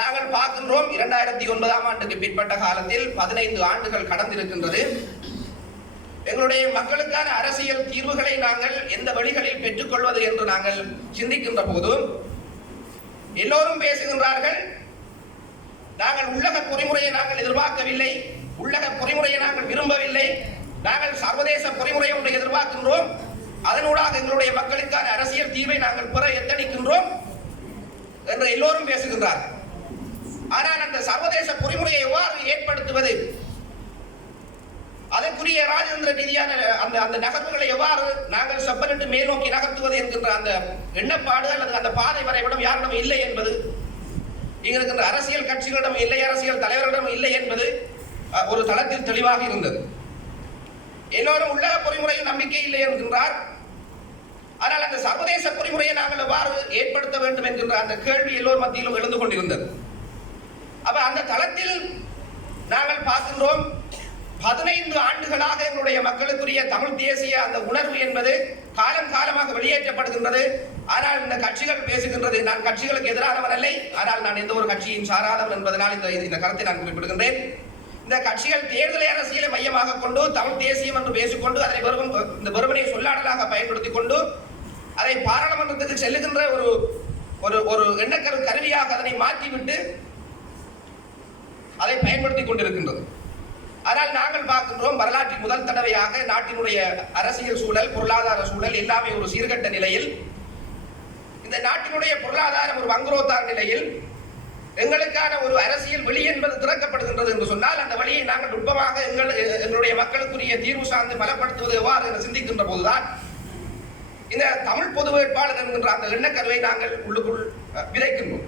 நாங்கள் பார்க்கின்றோம் 2009ஆம் ஆண்டுக்கு பிற்பட்ட காலத்தில் 15 ஆண்டுகள் கடந்திருக்கின்றது. எங்களுடைய மக்களுக்கான அரசியல் தீர்வுகளை நாங்கள் எந்த வழிகளில் பெற்றுக்கொள்வது என்று நாங்கள் சிந்திக்கின்ற போது எல்லோரும் பேசுகின்றார்கள், நாங்கள் உள்ளக பொறிமுறையை நாங்கள் எதிர்பார்க்கவில்லை, உள்ளக பொறிமுறையை நாங்கள் விரும்பவில்லை, நாங்கள் சர்வதேச பொறிமுறையை ஒன்று எதிர்பார்க்கின்றோம், அதனூடாக எங்களுடைய மக்களுக்கான அரசியல் தீர்வை நாங்கள் பெற எத்தனிக்கின்றோம் என்று எல்லோரும் பேசுகின்றார்கள். ஆனால் அந்த சர்வதேச பொறிமுறையை எவ்வாறு ஏற்படுத்துவது, அதற்குரிய ராஜதந்திர ரீதியான அந்த நகர்வுகளை எவ்வாறு நாங்கள் செப்பனிட்டு மேல் நோக்கி நகர்த்துவது என்கின்ற அந்த எண்ணப்பாடு அல்லது அந்த பாதை வரைபடம் யாரிடம் இல்லை என்பது, இங்க இருக்கின்ற அரசியல் கட்சிகளிடம் இல்லை, அரசியல் தலைவர்களிடம் இல்லை என்பது ஒரு தளத்தில் தெளிவாக இருந்தது. எல்லோரும் உள்ள பொறிமுறையில் நம்பிக்கை இல்லை என்கின்றார். ஆனால் அந்த சர்வதேச பொறிமுறையை நாங்கள் எவ்வாறு ஏற்படுத்த வேண்டும் என்கின்ற அந்த கேள்வி எல்லோரும் மத்தியிலும் எழுந்து கொண்டிருந்தது. அப்ப அந்த தளத்தில் நாங்கள் பார்க்கின்றோம், 15 ஆண்டுகளாக எங்களுடைய மக்களுக்குரிய தமிழ் தேசிய அந்த உணர்வு என்பது காலம் காலமாக வெளியேற்றப்படுகின்றது. ஆனால் இந்த கட்சிகள் பேசுகின்றது, நான் கட்சிகளுக்கு எதிரானவன் அல்ல, ஆனால் நான் எந்த ஒரு கட்சியின் சாராதவன் என்பதனால் இந்த கருத்தை நான் குறிப்பிடுகின்றேன். இந்த கட்சிகள் தேர்தலை அரசியலை மையமாக கொண்டு தமிழ் தேசியம் என்று பேசிக்கொண்டு அதனை இந்த வெறுமனை சொல்லாடலாக பயன்படுத்திக் கொண்டு அதை பாராளுமன்றத்துக்கு செல்லுகின்ற ஒரு எண்ணக்கரு கருவியாக அதனை மாற்றிவிட்டு அதை பயன்படுத்திக் கொண்டிருக்கின்றது. ஆனால் நாங்கள் பார்க்கின்றோம், வரலாற்றில் முதல் தடவையாக நாட்டினுடைய அரசியல் சூழல், பொருளாதார சூழல் எல்லாமே ஒரு சீர்கட்ட நிலையில், இந்த நாட்டினுடைய பொருளாதாரம் ஒரு வங்குரோத்தார் நிலையில் எங்களுக்கான ஒரு அரசியல் வழி என்பது திறக்கப்படுகின்றது என்று சொன்னால், அந்த வழியை நாங்கள் நுட்பமாக எங்களுடைய மக்களுக்குரிய தீர்வு சார்ந்து பலப்படுத்துவது எவ்வாறு என்று சிந்திக்கின்ற போதுதான் இந்த தமிழ் பொது வேட்பாளர் என்கின்ற அந்த எண்ணக்கருவை நாங்கள் உள்ளுக்குள் விதைக்கின்றோம்.